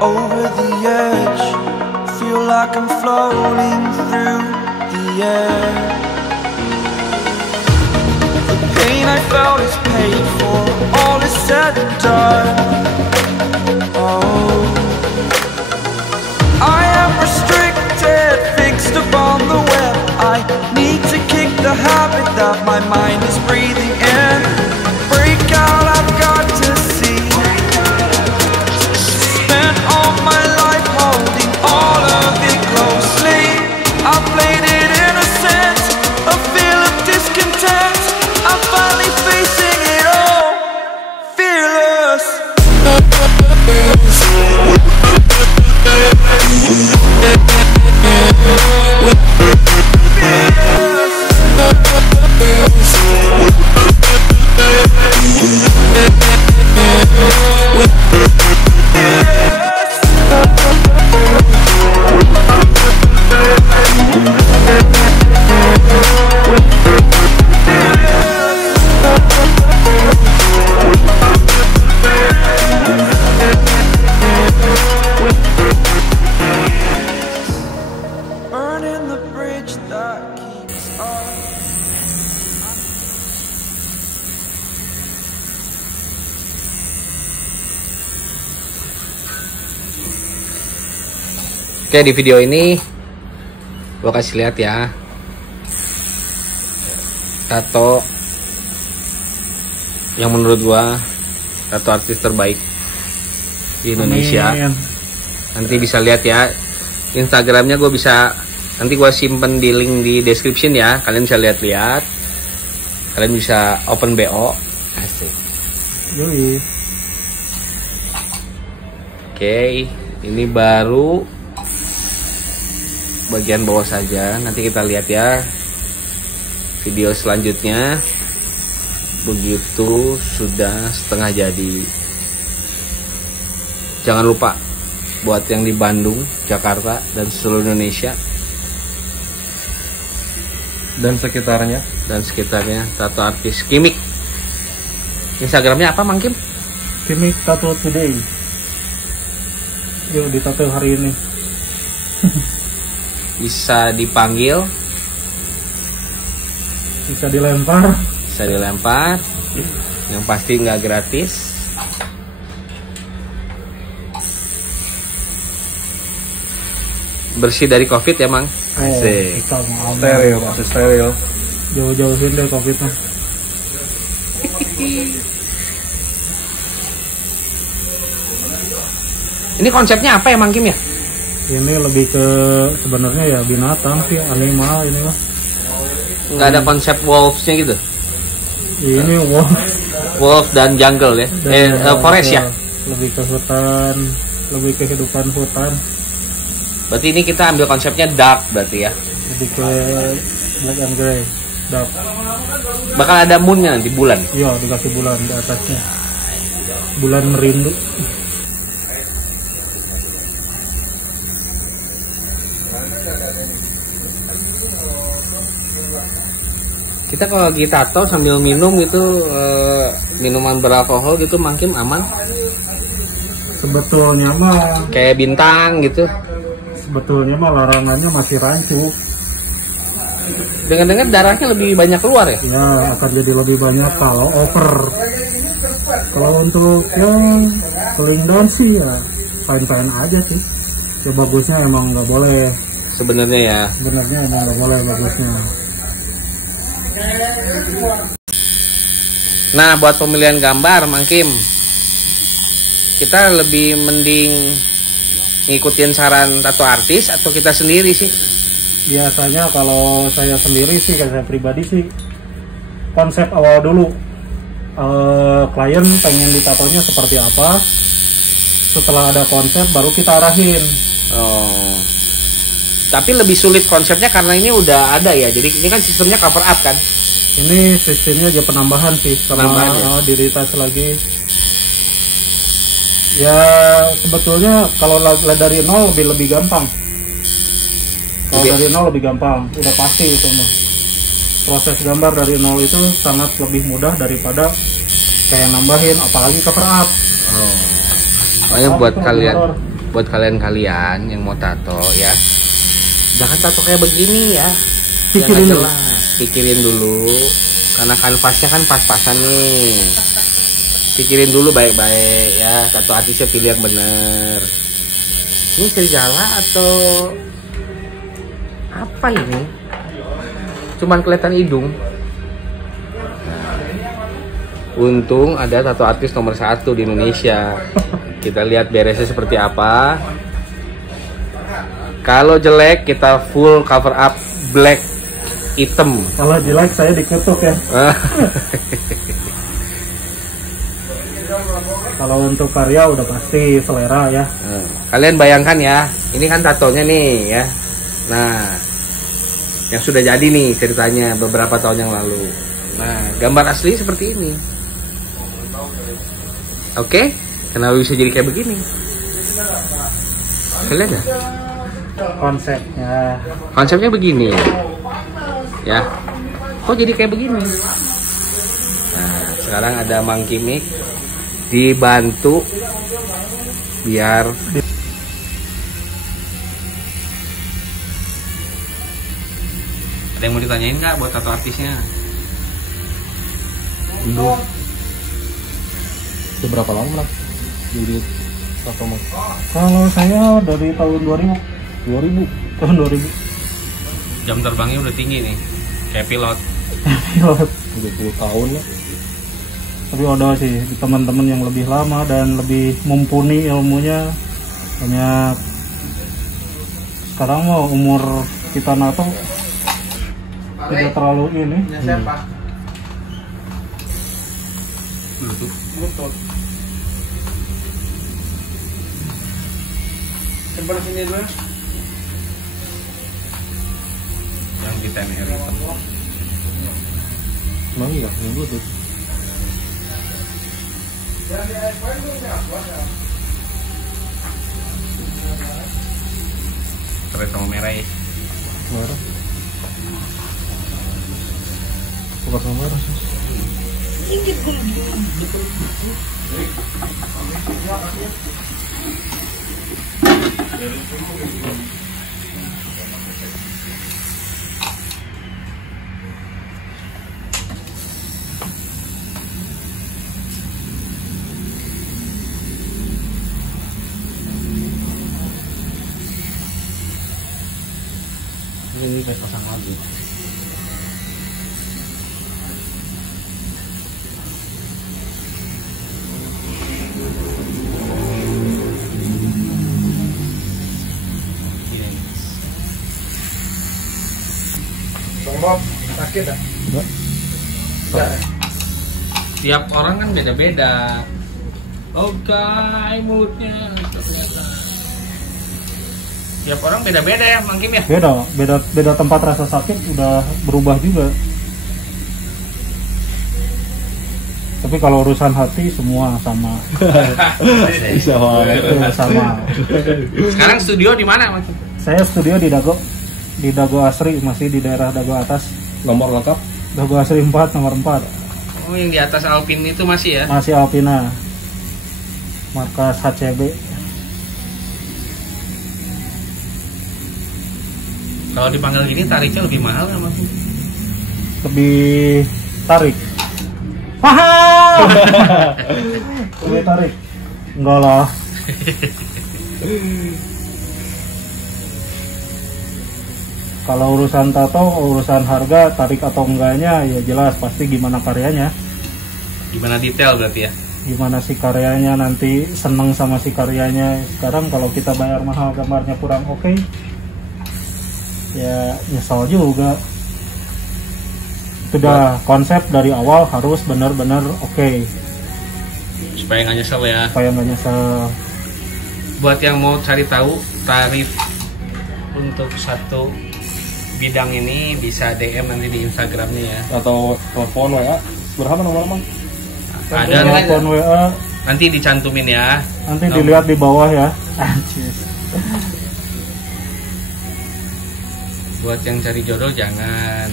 Over the edge, feel like I'm floating through the air. The pain I felt is paid for, all is said and done. Oh, I am restricted, fixed upon the web. I need to kick the habit that my mind is breathing in. Break out, I've got to see. Spent all my life holding all of it closely. I played it innocent, a feel of discontent. I'm finally facing it all, fearless. Burning the bridge that keeps us. Oke, di video ini gua kasih lihat ya tato yang menurut gua tato artis terbaik di Indonesia. Amin. Nanti bisa lihat ya Instagramnya, gue bisa nanti gue simpen di link di description ya, kalian bisa lihat-lihat, kalian bisa open BO. Asik. Yoi. Oke, ini baru bagian bawah saja, nanti kita lihat ya video selanjutnya begitu sudah setengah jadi. Jangan lupa buat yang di Bandung, Jakarta, dan seluruh Indonesia Dan sekitarnya tato artis Kimik. Instagramnya apa, Mang Kim? Kimik Tattoo Today. Yuk ditato hari ini. Bisa dipanggil, Bisa dilempar. yang pasti nggak gratis. Bersih dari COVID ya, Mang? Asik. Kita mau Steril, masih steril. jauh-jauhin deh COVID-nya. Ini konsepnya apa ya, Mang Kim ya? Ini lebih ke sebenarnya ya binatang sih, animal ini mah. Nggak ada konsep wolves-nya gitu? Ini wolf Wolf dan jungle ya? Forest ya? Lebih ke hutan, lebih kehidupan hutan, Berarti ini kita ambil konsepnya dark berarti ya? lebih ke black and gray, dark. Bakal ada moonnya nanti, bulan? Iya, dikasih bulan di atasnya. Bulan merindu. Kita kalau lagi tato sambil minum itu minuman beralkohol gitu, Mang Kim, aman? Sebetulnya mah Kayak bintang gitu. larangannya masih rancu. Dengar-dengar darahnya lebih banyak keluar ya? Ya akan jadi lebih banyak kalau over. Kalau untuk yang cooling down sih ya fine-fine aja sih. Ya bagusnya emang nggak boleh. Sebenarnya ya. Sebenarnya emang nggak boleh bagusnya. Nah, buat pemilihan gambar, Mang Kim, kita lebih mending ngikutin saran tato artis atau kita sendiri sih? Biasanya kalau saya sendiri sih, kalau saya pribadi sih konsep awal dulu. Klien pengen ditatonya seperti apa, setelah ada konsep baru kita arahin. Oh, tapi lebih sulit konsepnya karena ini udah ada ya, jadi ini kan sistemnya cover up kan? Ini sistemnya aja penambahan sih, Penambahan ya? di retouch lagi. Ya sebetulnya kalau dari nol lebih gampang. Kalau dari nol lebih gampang, udah pasti itu mah. Proses gambar dari nol itu sangat lebih mudah daripada kayak nambahin, apalagi cover up. Makanya buat kalian yang mau tato ya, jangan tato kayak begini ya. Pikirin dulu. Pikirin dulu, karena kanvasnya kan pas-pasan nih. Pikirin dulu baik-baik ya, tato artisnya pilih yang bener. Ini serigala atau apa ini? Cuman kelihatan hidung. Untung ada tato artis nomor 1 di Indonesia. Kita lihat beresnya seperti apa. Kalau jelek kita full cover up black hitam. Kalau jelek saya dikutuk ya. Kalau untuk karya udah pasti selera ya. Kalian bayangkan ya, ini kan tatonya nih ya. Nah, yang sudah jadi nih ceritanya beberapa tahun yang lalu. Nah, gambar asli seperti ini. Oke, kenapa bisa jadi kayak begini? Kalian ya? Konsepnya begini ya. Kok jadi kayak begini? Nah, sekarang ada Mang Kimik dibantu biar ada yang mau ditanyain nggak buat tato artisnya? Belum. Itu berapa lama lah jadi tato Mas? Kalau saya dari tahun 2000 tahun 2000. Jam terbangnya udah tinggi nih, kayak pilot. Pilot. 20 tahun ya. Tapi ada sih teman-teman yang lebih lama dan lebih mumpuni ilmunya. Banyak. Sekarang mau umur kita nato tidak terlalu ini. Bluetooth. Coba sini dulu. Yang di TNR itu. Emang iya, yang Bluetooth. Terus sama merah ya. Merah. Bukan sama merah sih. Ini kayak pasang lagi. Bang Bob, sakit dah? Enggak. Tiap orang kan beda-beda. Oke, mulutnya ternyata. Tiap orang beda-beda ya, Mang Kim ya. Beda tempat rasa sakit udah berubah juga. Tapi kalau urusan hati semua sama. Bisa banget. Sama. Sekarang studio di mana, Mang Kim? Saya studio di Dago Asri, masih di daerah Dago atas. Nomor lengkap? Dago Asri 4 nomor 4. Oh, yang di atas Alpin itu masih ya? Masih Alpina. Markas HCB. Kalau dipanggil gini tariknya lebih mahal nggak, Mang Kim? Lebih tarik. Paham. Lebih tarik. Enggak lah. Kalau urusan tato, urusan harga, tarik atau enggaknya ya jelas pasti gimana karyanya. Gimana detail berarti ya? Gimana si karyanya, nanti seneng sama si karyanya. Sekarang kalau kita bayar mahal gambarnya kurang oke, ya nyesal juga. Itu udah konsep dari awal harus benar-benar oke, Supaya nggak nyesel ya. supaya nggak nyesel. Buat yang mau cari tahu tarif untuk satu bidang ini bisa DM nanti di Instagramnya ya. Atau telepon WA? Berapa nomor Mang? Ada Telepon WA nanti dicantumin ya. nanti dilihat di bawah ya. Anjir. Buat yang cari jodoh jangan.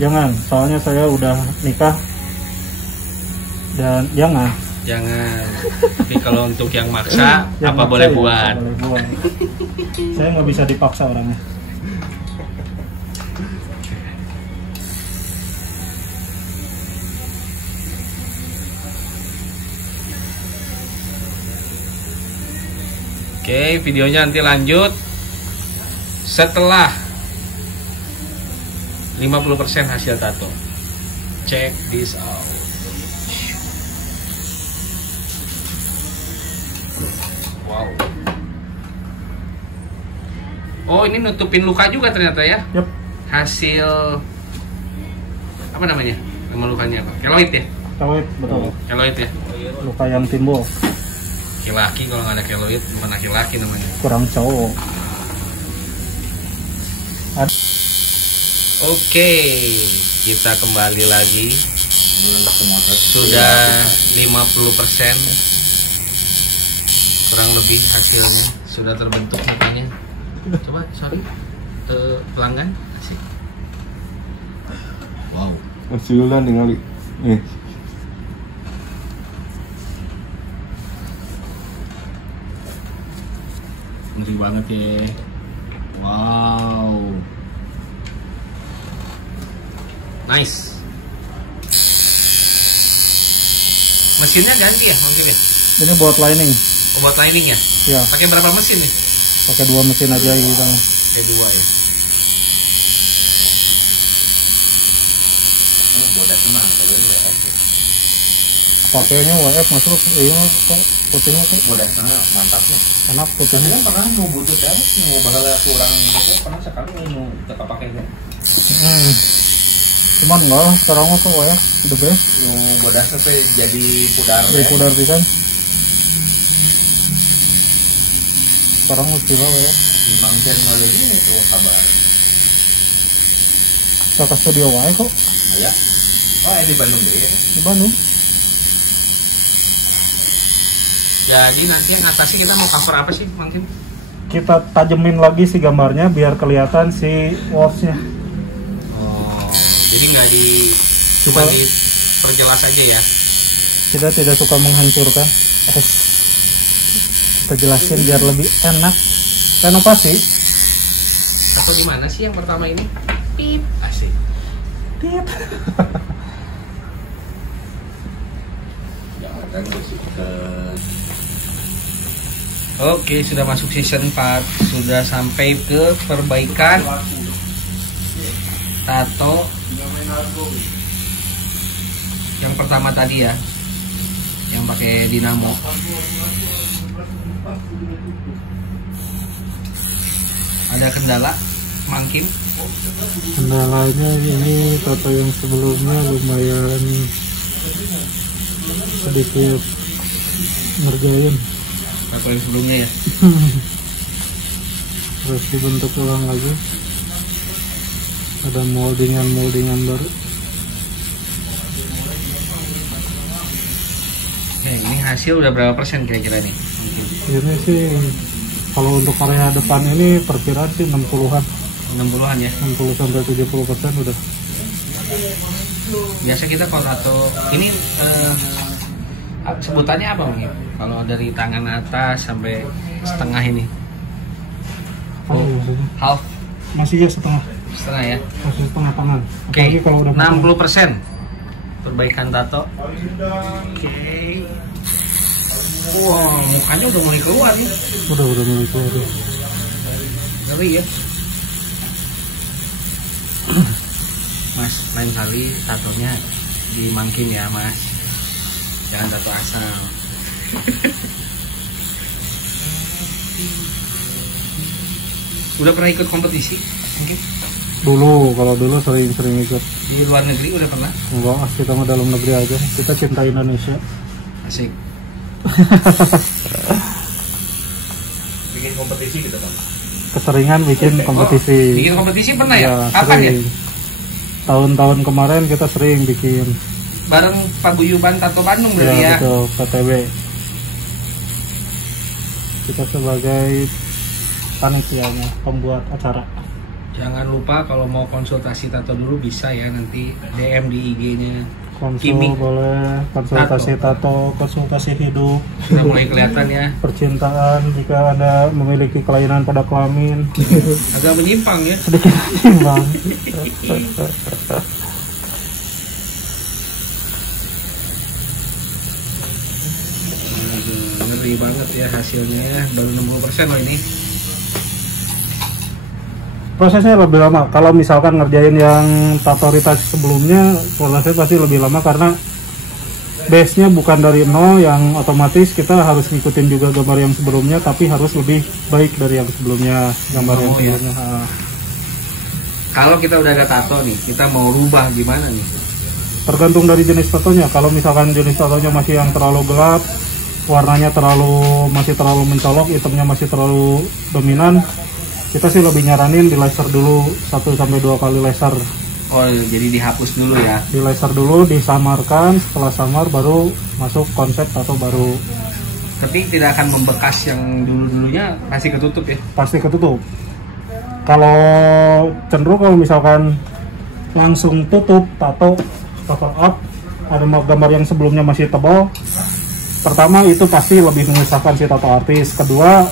Jangan, soalnya saya udah nikah dan jangan. Tapi kalau untuk yang maksa Yang apa maksa boleh ya, buat. boleh buat. Saya nggak bisa dipaksa orangnya. Oke, videonya nanti lanjut setelah 50% hasil tato. Check this out. Wow. Oh, ini nutupin luka juga ternyata ya. Yep. Hasil apa namanya? Nama lukanya apa? Keloid ya? Keloid, betul. Keloid ya. Luka yang timbul. Laki-laki kalau nggak ada keloid bukan laki-laki namanya. Kurang cowok. Oke, kita kembali lagi. Sudah 50%. Kurang lebih hasilnya sudah terbentuk mukanya. Coba, sorry, pelanggan. Asik. Wow. Masih ulan tinggal nih. Ngeri banget ya. Wow. Nice. Mesinnya ganti ya mungkin ya? Ini buat lining. Buat lining ya? Ya, Pakai berapa mesin nih? pakai 2 mesin aja gitu. Pakai 2 ya. Pakainya WF masuk, iya kok putihnya kok Bodasnya mantapnya. enak Tapi putihnya. kan pernah mau butut ya, mau bakal kurang gitu, pernah sekali mau tetap pakai kan. Cuman enggak lah, sekarang mah kok WF the best. Mau bodasnya teh jadi pudar Jadi ya. pudar pisan. Sekarang mesti lah WF. Memang kan ngeuleuh itu kabar. Kita ke studio wae kok Aya. Oh, di Bandung deh ya. di Bandung. Jadi nanti yang atasnya kita mau cover apa sih mungkin? Kita tajemin lagi si gambarnya biar kelihatan si walls-nya. Oh, jadi nggak cuma diperjelas aja ya? Kita tidak suka menghancurkan. Kita jelasin biar lebih enak. Renovasi. Atau gimana sih yang pertama ini? Pip, asik. Tip. Jangan kan bersihkan. Oke, sudah masuk season 4. Sudah sampai ke perbaikan tato yang pertama tadi ya, yang pakai dinamo. Ada kendala mungkin? Kendalanya ini tato yang sebelumnya lumayan sedikit ngerjain. Tato yang sebelumnya ya. Terus dibentuk ulang lagi. Ada moldingan baru. Ini hasil udah berapa persen kira-kira nih? Mungkin Ini sih kalau untuk area depan ini perkiraan sih 60-an. 60-an ya. 60 sampai 70% udah. Biasa kita kalau tato ini sebutannya apa mungkin? Kalau dari tangan atas sampai setengah ini. Oh, maksudnya. Half Masih ya setengah ya. masih setengah tangan. Oke, Apalagi kalau udah 60% perbaikan tato. Oke. Wow, mukanya udah mulai keluar nih. udah mulai keluar. Ngeri ya. Mas, lain kali tatonya dimangkin ya mas. Jangan tato asal. Udah pernah ikut kompetisi mungkin? Kalau dulu sering ikut. Di luar negeri udah pernah? Enggak, kita mah dalam negeri aja. Kita cinta Indonesia. Asik. Bikin kompetisi gitu kan. Keseringan bikin kompetisi. Bikin kompetisi pernah ya? Kapan ya? sering. Tahun-tahun kemarin kita sering bikin. Bareng Paguyuban Tato Bandung berarti ya? Betul, PTB. Kita sebagai panitianya, pembuat acara. Jangan lupa kalau mau konsultasi tato dulu bisa ya, nanti DM di IG-nya Konsul Kimi. boleh, konsultasi tato, konsultasi hidup, Sudah mulai kelihatan ya. percintaan jika Anda memiliki kelainan pada kelamin. Agak menyimpang ya. Sedikit timbang. Ngeri banget ya hasilnya ya. Baru 60% loh ini. Prosesnya lebih lama. Kalau misalkan ngerjain yang tato retouch sebelumnya, prosesnya pasti lebih lama karena base-nya bukan dari nol, yang otomatis kita harus ngikutin juga gambar yang sebelumnya, tapi harus lebih baik dari yang sebelumnya, gambar yang Oh, iya. sebelumnya. Kalau kita udah ada tato nih, kita mau rubah gimana nih? Tergantung dari jenis tatonya. Kalau misalkan jenis tatonya masih yang terlalu gelap, warnanya masih terlalu mencolok, hitamnya masih terlalu dominan, kita sih lebih nyaranin di laser dulu 1-2 kali laser. Oh, jadi dihapus dulu ya. Di laser dulu, disamarkan, setelah samar baru masuk konsep tato baru. Tapi tidak akan membekas yang dulu-dulunya, masih ketutup ya. Pasti ketutup. Kalau cenderung kalau misalkan langsung tutup tato cover up, ada gambar yang sebelumnya masih tebal, pertama itu pasti lebih menyusahkan si tato artis. Kedua,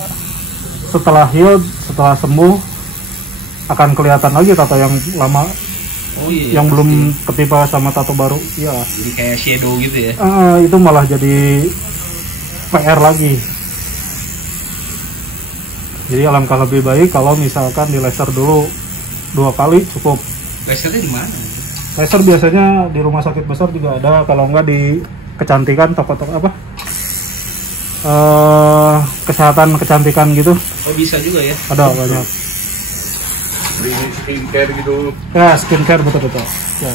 setelah healed, setelah sembuh, akan kelihatan lagi tato yang lama, Oh iya. yang belum ketimpa sama tato baru. Ya, Jadi kayak shadow gitu ya. itu malah jadi PR lagi. Jadi alangkah lebih baik kalau misalkan di laser dulu 2 kali cukup. Lasernya di mana? Laser biasanya di rumah sakit besar juga ada, kalau enggak di kecantikan, toko-toko apa? Kesehatan kecantikan gitu, Oh bisa juga ya. ada banyak. Skincare gitu. Ya, skincare betul-betul. Ya.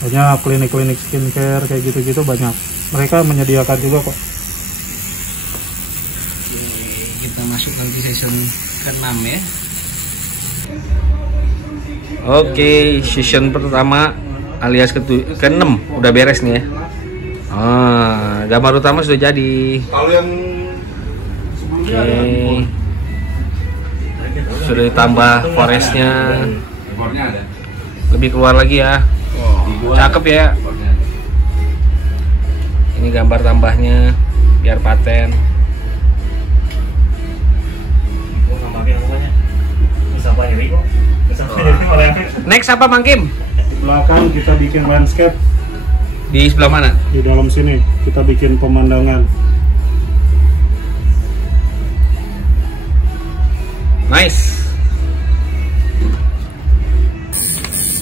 Banyak klinik-klinik skincare kayak gitu-gitu banyak. Mereka menyediakan juga kok. Oke, kita masuk nanti season ke-6 ya. Oke, season pertama alias ke-6 udah beres nih ya. Gambar utama sudah jadi. Kalau yang sebelumnya ada Oke. Sudah ditambah forestnya, ekornya ada. lebih keluar lagi ya. Cakep ya. Ini gambar tambahnya biar paten. Next apa Mang Kim? Di belakang kita bikin landscape, Di sebelah mana? di dalam sini kita bikin pemandangan. Nice.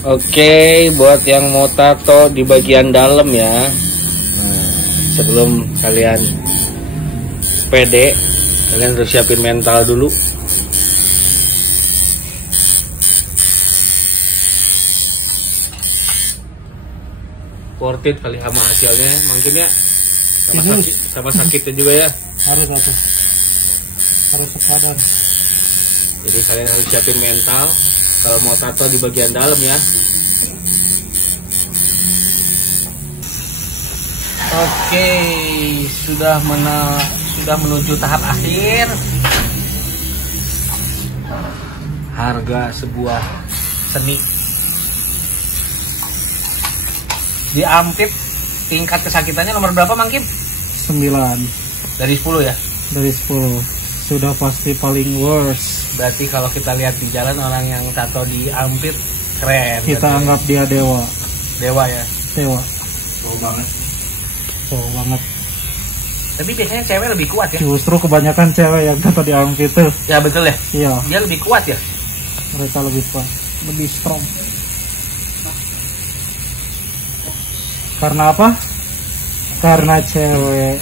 Oke, buat yang mau tato di bagian dalam ya. Nah, sebelum kalian pede, kalian harus siapin mental dulu. Worth it kali sama hasilnya, mungkin ya. Sama sakitnya juga ya. Harus satu, harus sepadan. Jadi kalian harus siapin mental kalau mau tato di bagian dalam ya. Oke, sudah menuju tahap akhir. Harga sebuah seni. Di Ampit tingkat kesakitannya nomor berapa Mang Kim? 9 Dari 10 ya. dari 10. Sudah pasti paling worst. Berarti kalau kita lihat di jalan orang yang tato di Ampit keren. Kita katanya. anggap dia dewa. Dewa ya. Dewa. Jauh banget. Oh banget. Tapi biasanya cewek lebih kuat ya. Justru kebanyakan cewek yang tato di Ampit itu. Ya betul ya. Iya, Dia lebih kuat ya. mereka lebih kuat, lebih strong. Karena apa? Karena cewek.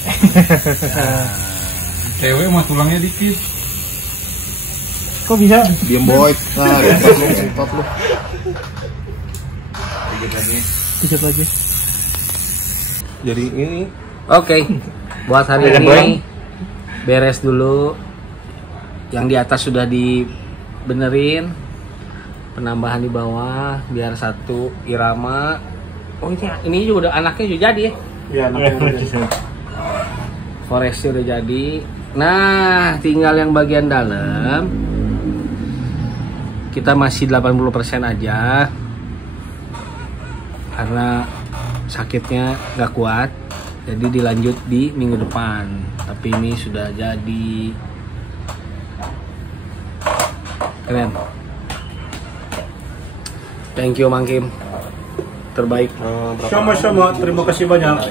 Cewek mah tulangnya dikit. Kok bisa? Diam boy. Nah, repot lu. Dikit lagi. Jadi ini Oke, buat hari ini beres dulu. Yang di atas sudah dibenerin, penambahan di bawah biar satu irama. Oh ini juga udah anaknya juga jadi ya. Iya, anaknya. Forestnya udah jadi. Nah, tinggal yang bagian dalam. kita masih 80% aja karena sakitnya nggak kuat, jadi dilanjut di minggu depan. Tapi ini sudah jadi keren. Thank you Mang Kim, terbaik. Sama-sama, terima kasih banyak.